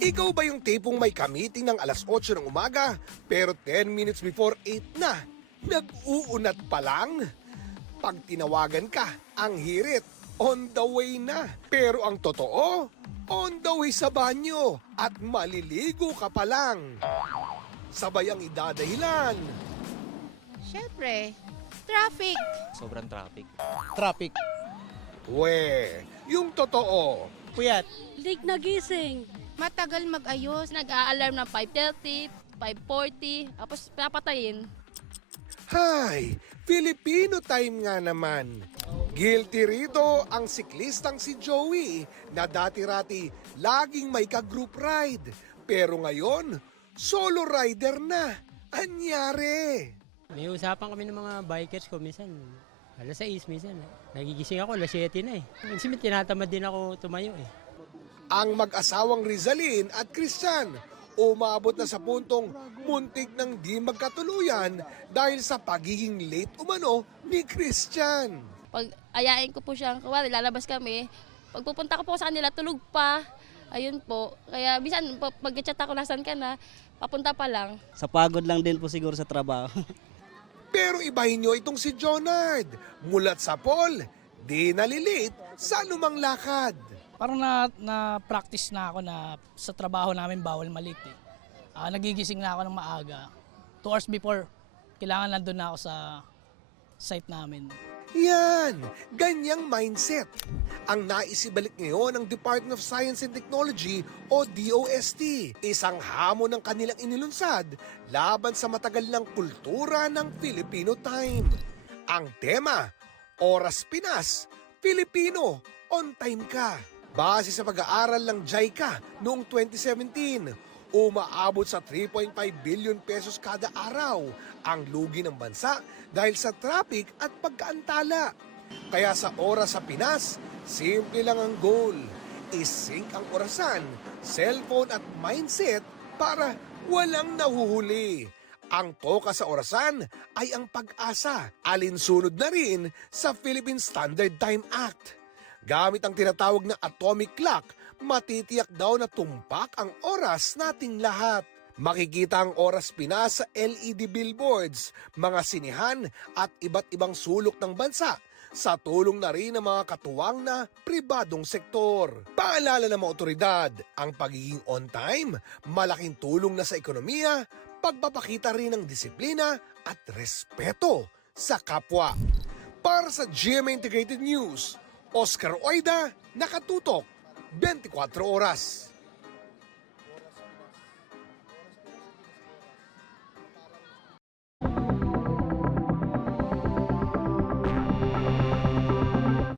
Ikaw ba yung tipong may kamiting ng alas 8 ng umaga pero 10 minutes before 8 na, nag-uunat pa lang? Pag tinawagan ka, ang hirit, on the way na. Pero ang totoo, on the way sa banyo at maliligo ka pa lang. Sabay ang idadahilan. Siyempre, traffic. Sobrang traffic. Traffic. We, yung totoo. Puyat. Late nagising. Matagal mag-ayos. Nag-a-alarm ng 5:30, 5:40, tapos papatayin. Hay, Filipino time nga naman. Guilty rito ang siklistang si Joey na dati-rati laging may ka-group ride. Pero ngayon, solo rider na. Anyari? May usapan kami ng mga bikers ko minsan. Alas 6 minsan. Nagigising ako, alas 7 na eh. Minsan tinatamad din ako tumayo eh. Ang mag-asawang Rizalin at Christian umabot na sa puntong muntik ng di magkatuluyan dahil sa pagiging late umano ni Christian. Pag ayain ko po siya, kawari, lalabas kami. Pag pupunta ko po sa kanila, tulog pa. Ayun po. Kaya bisan, pag chat ako, nasan ka na, papunta pa lang. Sa pagod lang din po siguro sa trabaho. Pero ibahin nyo itong si Jonard. Mulat sa Paul, di nalilate sa anumang lakad. Parang na-practice na ako na sa trabaho namin bawal malit eh. Nagigising na ako ng maaga. 2 hours before, kailangan nandun na ako sa site namin. Yan, ganyang mindset. Ang naisibalik ngayon ng Department of Science and Technology o DOST. Isang hamon ng kanilang inilunsad laban sa matagal ng kultura ng Filipino time. Ang tema, Oras Pinas, Filipino, on time ka. Base sa pag-aaral ng JICA noong 2017, umaabot sa 3.5 billion pesos kada araw ang lugi ng bansa dahil sa traffic at pagkaantala. Kaya sa Oras sa Pinas, simple lang ang goal. I-sync ang orasan, cellphone at mindset para walang nahuhuli. Ang toka sa orasan ay ang pag-asa, alinsunod na rin sa Philippine Standard Time Act. Gamit ang tinatawag na atomic clock, matitiyak daw na tumpak ang oras nating lahat. Makikita ang Oras Pinas sa LED billboards, mga sinihan at iba't ibang sulok ng bansa sa tulong na rin ng mga katuwang na pribadong sektor. Paalala ng mga otoridad, ang pagiging on time, malaking tulong na sa ekonomiya, pagpapakita rin ng disiplina at respeto sa kapwa. Para sa GMA Integrated News, Oscar Oida, nakatutok, 24 oras.